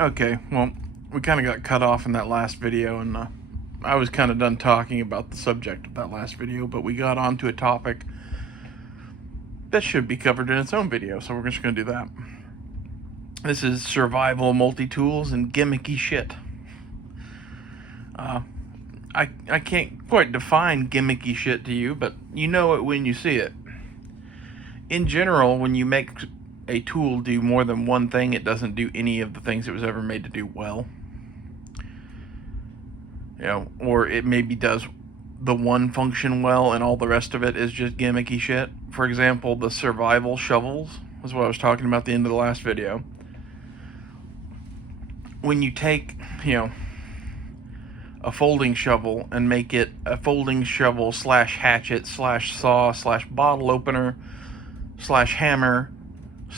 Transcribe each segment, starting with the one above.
Okay, well, we kind of got cut off in that last video, and I was kind of done talking about the subject of that last video, but we got onto a topic that should be covered in its own video, so we're just going to do that. This is survival multi-tools and gimmicky shit. I can't quite define gimmicky shit to you, but you know it when you see it. In general, when you make a tool do more than one thing, it doesn't do any of the things it was ever made to do well. You know, or it maybe does the one function well and all the rest of it is just gimmicky shit. For example, the survival shovels is what I was talking about at the end of the last video. When you take, a folding shovel and make it a folding shovel / hatchet / saw / bottle opener / hammer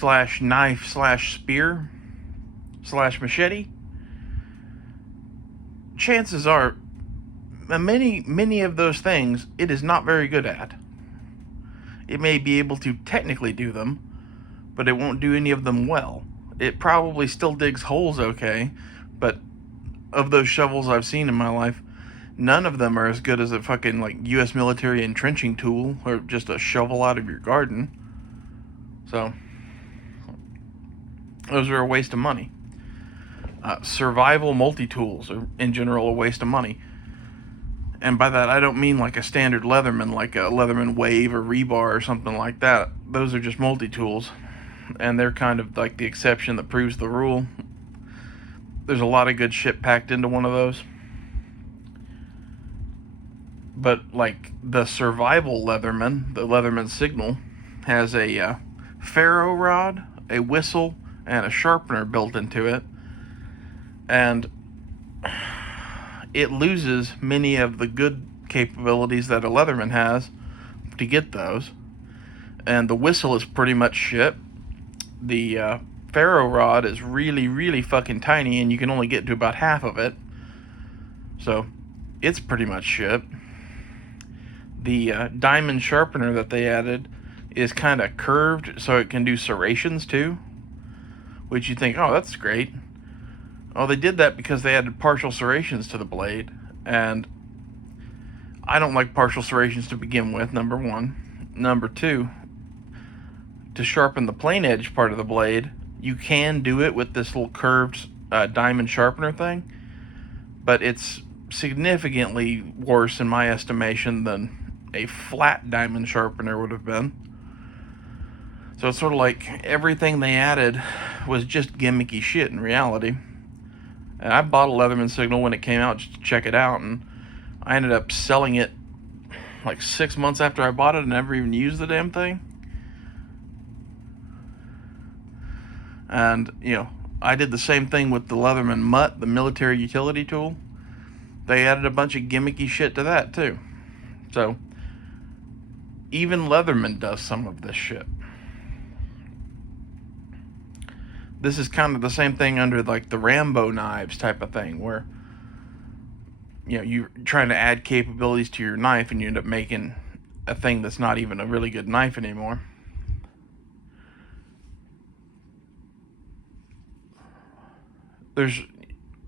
/ knife / spear / machete, chances are many of those things it is not very good at. It may be able to technically do them, but it won't do any of them well. It probably still digs holes okay, but of those shovels I've seen in my life, none of them are as good as a fucking US military entrenching tool or just a shovel out of your garden. So those are a waste of money. Survival multi-tools are in general a waste of money. And by that I don't mean like a standard Leatherman, like a Leatherman Wave or Rebar or something like that. Those are just multi-tools, and they're kind of like the exception that proves the rule. There's a lot of good shit packed into one of those. But like the survival Leatherman, the Leatherman Signal, has a ferro rod, a whistle, and a sharpener built into it. And it loses many of the good capabilities that a Leatherman has to get those. And the whistle is pretty much shit. The ferro rod is really, really fucking tiny, and you can only get to about half of it. So it's pretty much shit. The diamond sharpener that they added is kind of curved, so it can do serrations too, which you think, oh, that's great. Oh, they did that because they added partial serrations to the blade, and I don't like partial serrations to begin with, number one. Number two, to sharpen the plain edge part of the blade, you can do it with this little curved diamond sharpener thing, but it's significantly worse in my estimation than a flat diamond sharpener would have been. So it's sort of like everything they added was just gimmicky shit in reality. And I bought a Leatherman Signal when it came out just to check it out, and I ended up selling it like 6 months after I bought it and never even used the damn thing. And, I did the same thing with the Leatherman Mutt, the military utility tool. They added a bunch of gimmicky shit to that, too. So, even Leatherman does some of this shit. This is kind of the same thing under, like, the Rambo knives type of thing, where, you're trying to add capabilities to your knife, and you end up making a thing that's not even a really good knife anymore. There's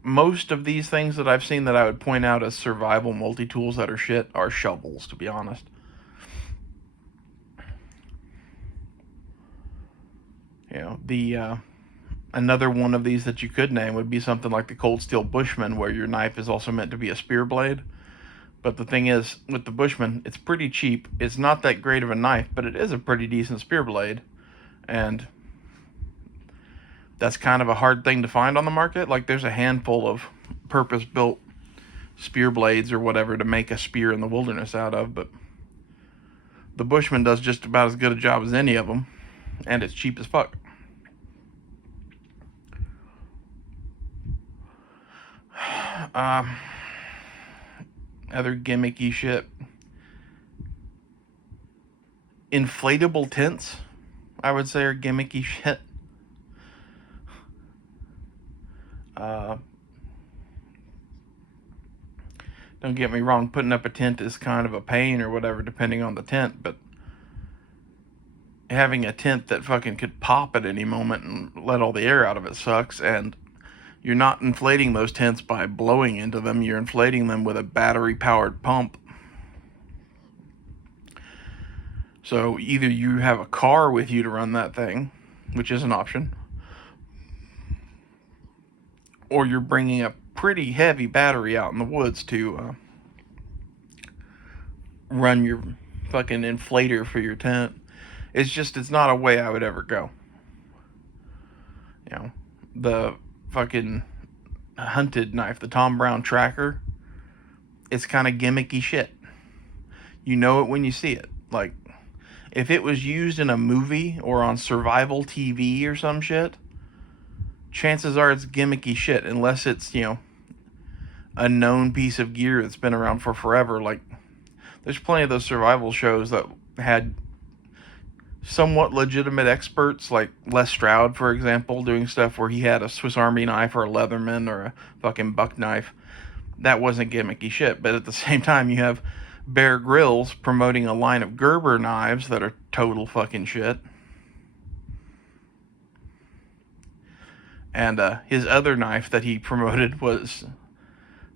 most of these things that I've seen that I would point out as survival multi-tools that are shit are shovels, to be honest. Another one of these that you could name would be something like the Cold Steel Bushman, where your knife is also meant to be a spear blade. But the thing is, with the Bushman, it's pretty cheap. It's not that great of a knife, but it is a pretty decent spear blade. And that's kind of a hard thing to find on the market. Like, there's a handful of purpose-built spear blades or whatever to make a spear in the wilderness out of, but the Bushman does just about as good a job as any of them, and it's cheap as fuck. Other gimmicky shit. Inflatable tents, I would say, are gimmicky shit. Don't get me wrong, putting up a tent is kind of a pain or whatever, depending on the tent, but having a tent that fucking could pop at any moment and let all the air out of it sucks, and You're not inflating those tents by blowing into them. You're inflating them with a battery-powered pump. So either you have a car with you to run that thing, which is an option, or you're bringing a pretty heavy battery out in the woods to run your fucking inflator for your tent. It's not a way I would ever go. You know, the fucking hunted knife, the Tom Brown Tracker, it's kind of gimmicky shit. You know it when you see it. Like, if it was used in a movie or on survival TV or some shit, chances are it's gimmicky shit, unless it's, a known piece of gear that's been around for forever. Like, there's plenty of those survival shows that had somewhat legitimate experts, like Les Stroud, for example, doing stuff where he had a Swiss Army knife or a Leatherman or a fucking buck knife. That wasn't gimmicky shit, but at the same time, you have Bear Grylls promoting a line of Gerber knives that are total fucking shit. And his other knife that he promoted was...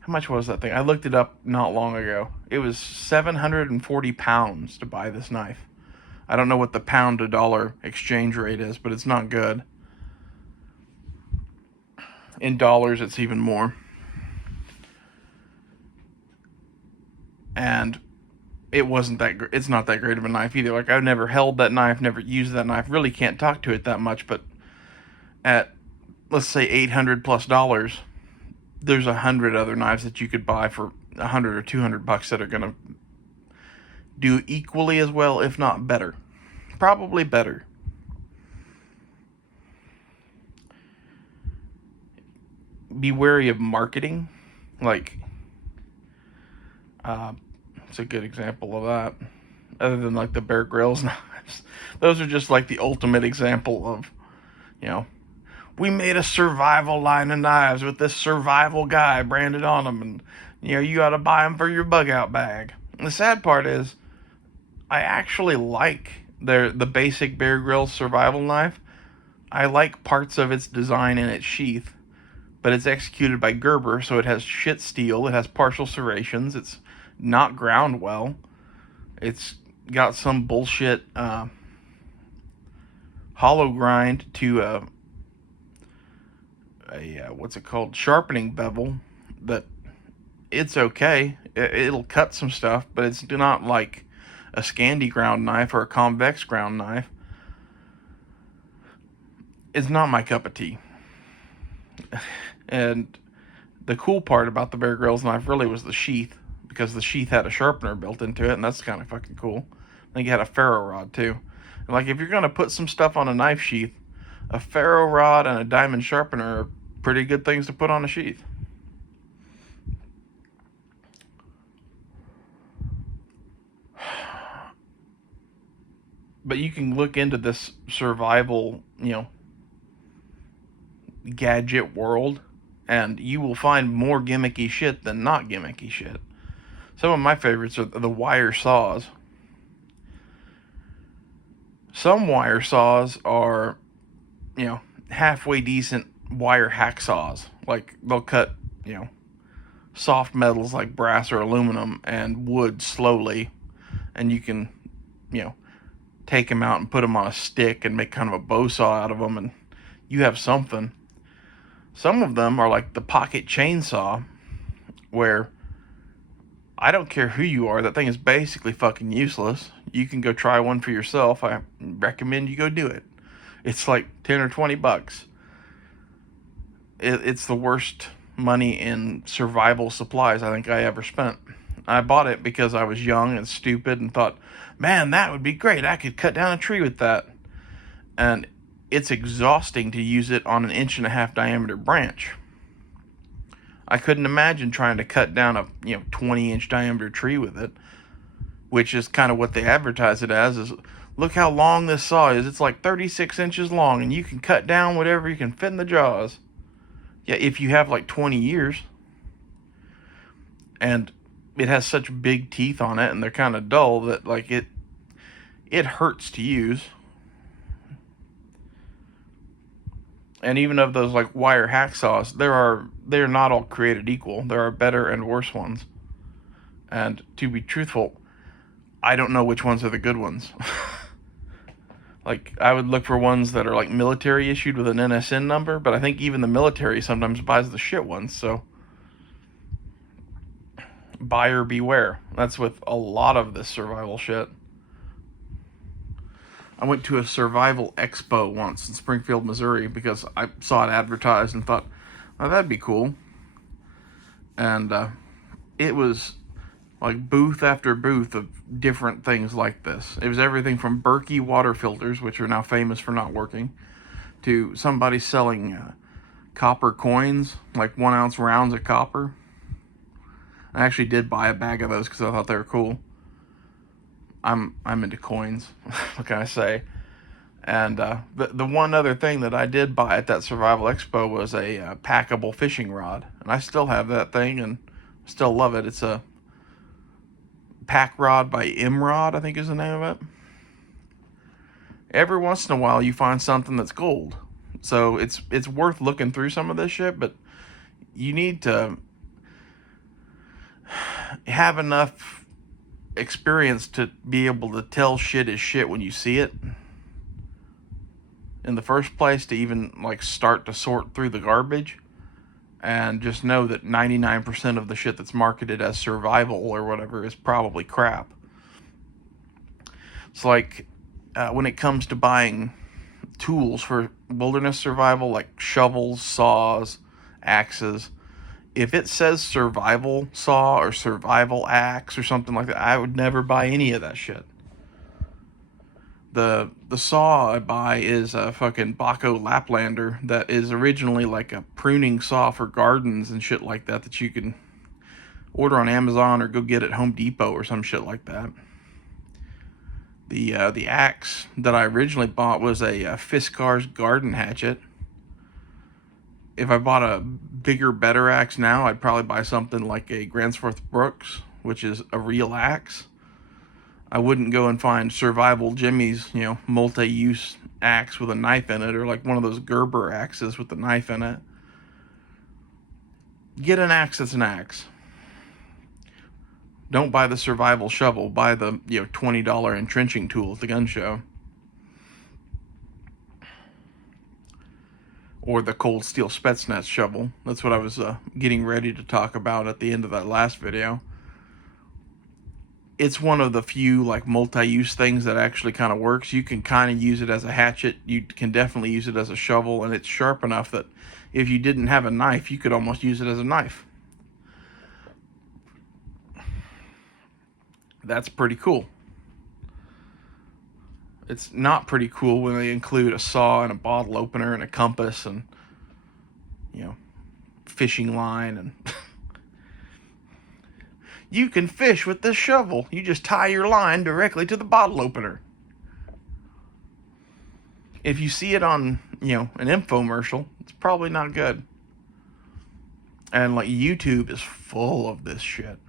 How much was that thing? I looked it up not long ago. It was 740 pounds to buy this knife. I don't know what the pound to dollar exchange rate is, but it's not good. In dollars, it's even more. And it's not that great of a knife either. Like, I've never held that knife, never used that knife, really can't talk to it that much, but at, let's say, $800+ there's 100 other knives that you could buy for $100 or $200 that are going to do equally as well, if not better. Probably better. Be wary of marketing. Like, it's a good example of that. Other than, like, the Bear Grylls knives. Those are just, like, the ultimate example of, we made a survival line of knives with this survival guy branded on them, and you ought to buy them for your bug out bag. And the sad part is, I actually like the basic Bear Grylls survival knife. I like parts of its design and its sheath, but it's executed by Gerber, so it has shit steel, it has partial serrations, it's not ground well, it's got some bullshit hollow grind to a what's it called, sharpening bevel, that it's okay. It'll cut some stuff, but it's not like a Scandi ground knife or a convex ground knife. It's not my cup of tea. And the cool part about the Bear Grylls knife really was the sheath, because the sheath had a sharpener built into it, and that's kind of fucking cool. I think it had a ferro rod too. And like, if you're gonna put some stuff on a knife sheath, a ferro rod and a diamond sharpener are pretty good things to put on a sheath. But you can look into this survival, gadget world, and you will find more gimmicky shit than not gimmicky shit. Some of my favorites are the wire saws. Some wire saws are, halfway decent wire hacksaws. Like, they'll cut, soft metals like brass or aluminum and wood slowly, and you can, take them out and put them on a stick and make kind of a bow saw out of them, and you have something. Some of them are like the pocket chainsaw, where I don't care who you are, that thing is basically fucking useless. You can go try one for yourself. I recommend you go do it. It's like $10 or $20. It's the worst money in survival supplies I think I ever spent. I bought it because I was young and stupid and thought, man, that would be great. I could cut down a tree with that. And it's exhausting to use it on an 1.5-inch diameter branch. I couldn't imagine trying to cut down a 20-inch diameter tree with it, which is kind of what they advertise it as. Is, look how long this saw is. It's like 36 inches long, and you can cut down whatever you can fit in the jaws. Yeah, if you have like 20 years. And it has such big teeth on it, and they're kind of dull, that like it hurts to use. And even of those like wire hacksaws, they're not all created equal. There are better and worse ones. And to be truthful, I don't know which ones are the good ones. Like, I would look for ones that are like military issued with an NSN number, but I think even the military sometimes buys the shit ones, so buyer beware. That's with a lot of this survival shit. I went to a survival expo once in Springfield, Missouri, because I saw it advertised and thought, oh, that'd be cool. And it was like booth after booth of different things like this. It was everything from Berkey water filters, which are now famous for not working, to somebody selling copper coins, like 1 ounce rounds of copper. I actually did buy a bag of those because I thought they were cool. I'm into coins. What can I say? And the one other thing that I did buy at that Survival Expo was a packable fishing rod, and I still have that thing and still love it. It's a pack rod by Imrod, I think is the name of it. Every once in a while, you find something that's gold, so it's worth looking through some of this shit. But you need to have enough experience to be able to tell shit is shit when you see it in the first place, to even like start to sort through the garbage, and just know that 99% of the shit that's marketed as survival or whatever is probably crap. It's like when it comes to buying tools for wilderness survival, like shovels, saws, axes, if it says survival saw or survival axe or something like that, I would never buy any of that shit. The saw I buy is a fucking Baco Laplander that is originally like a pruning saw for gardens and shit like that, that you can order on Amazon or go get at Home Depot or some shit like that. The axe that I originally bought was a Fiskars garden hatchet. If I bought a bigger, better axe now, I'd probably buy something like a Gransforth Brooks, which is a real axe. I wouldn't go and find Survival Jimmy's, multi-use axe with a knife in it, or like one of those Gerber axes with the knife in it. Get an axe that's an axe. Don't buy the survival shovel. Buy the $20 entrenching tool at the gun show. Or the cold steel Spetsnaz shovel. That's what I was getting ready to talk about at the end of that last video. It's one of the few like multi-use things that actually kind of works. You can kind of use it as a hatchet. You can definitely use it as a shovel, and it's sharp enough that if you didn't have a knife, you could almost use it as a knife. That's pretty cool. It's not pretty cool when they include a saw and a bottle opener and a compass and, fishing line. And you can fish with this shovel. You just tie your line directly to the bottle opener. If you see it on, an infomercial, it's probably not good. And like YouTube is full of this shit.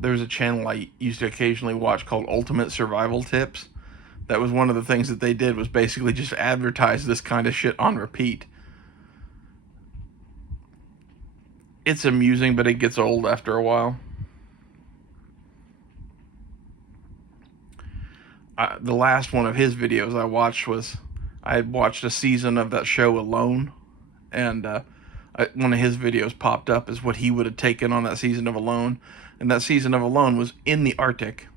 There's a channel I used to occasionally watch called Ultimate Survival Tips. That was one of the things that they did, was basically just advertise this kind of shit on repeat. It's amusing, but it gets old after a while. The last one of his videos I watched was, I had watched a season of that show Alone, and one of his videos popped up as what he would have taken on that season of Alone. And that season of Alone was in the Arctic.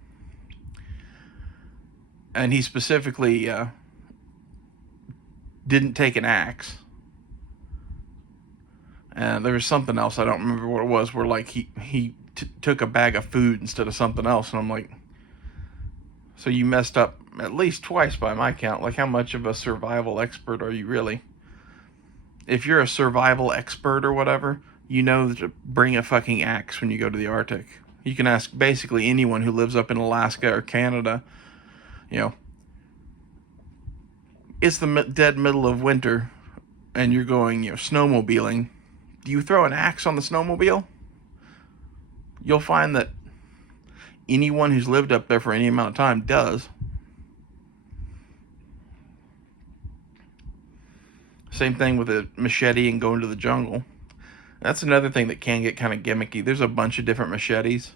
And he specifically didn't take an axe. And there was something else, I don't remember what it was, where like he took a bag of food instead of something else. And I'm like, so you messed up at least twice by my count. Like, how much of a survival expert are you really? If you're a survival expert or whatever, you know to bring a fucking axe when you go to the Arctic. You can ask basically anyone who lives up in Alaska or Canada. It's the dead middle of winter, and you're going, snowmobiling. Do you throw an axe on the snowmobile? You'll find that anyone who's lived up there for any amount of time does. Same thing with a machete and going to the jungle. That's another thing that can get kind of gimmicky. There's a bunch of different machetes.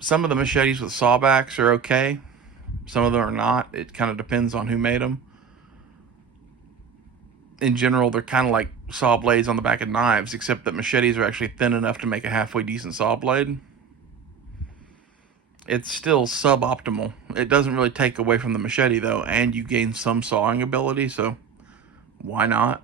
Some of the machetes with sawbacks are okay. Some of them are not. It kind of depends on who made them. In general, they're kind of like saw blades on the back of knives, except that machetes are actually thin enough to make a halfway decent saw blade. It's still suboptimal. It doesn't really take away from the machete, though, and you gain some sawing ability, so why not?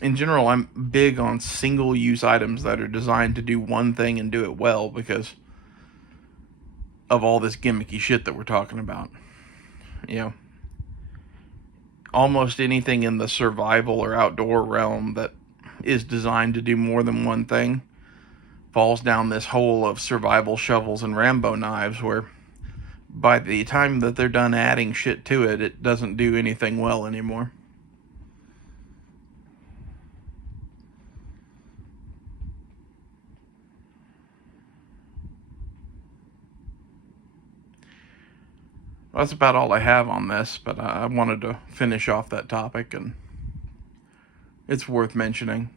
In general, I'm big on single-use items that are designed to do one thing and do it well because of all this gimmicky shit that we're talking about. You know, almost anything in the survival or outdoor realm that is designed to do more than one thing falls down this hole of survival shovels and Rambo knives where by the time that they're done adding shit to it, it doesn't do anything well anymore. Well, that's about all I have on this, but I wanted to finish off that topic, and it's worth mentioning.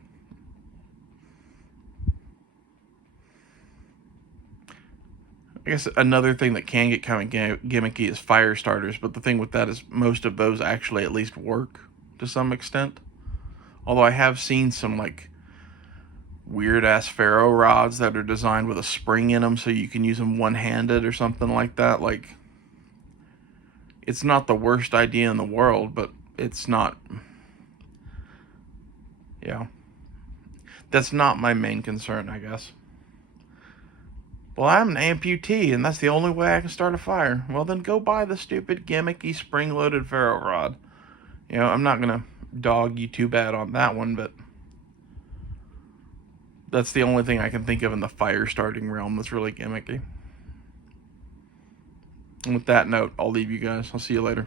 I guess another thing that can get kind of gimmicky is fire starters, but the thing with that is most of those actually at least work to some extent. Although I have seen some like weird ass ferro rods that are designed with a spring in them so you can use them one handed or something like that. Like, it's not the worst idea in the world, but it's not. Yeah. That's not my main concern, I guess. Well, I'm an amputee, and that's the only way I can start a fire. Well, then go buy the stupid gimmicky spring loaded ferro rod. You know, I'm not going to dog you too bad on that one, but that's the only thing I can think of in the fire starting realm that's really gimmicky. And with that note, I'll leave you guys. I'll see you later.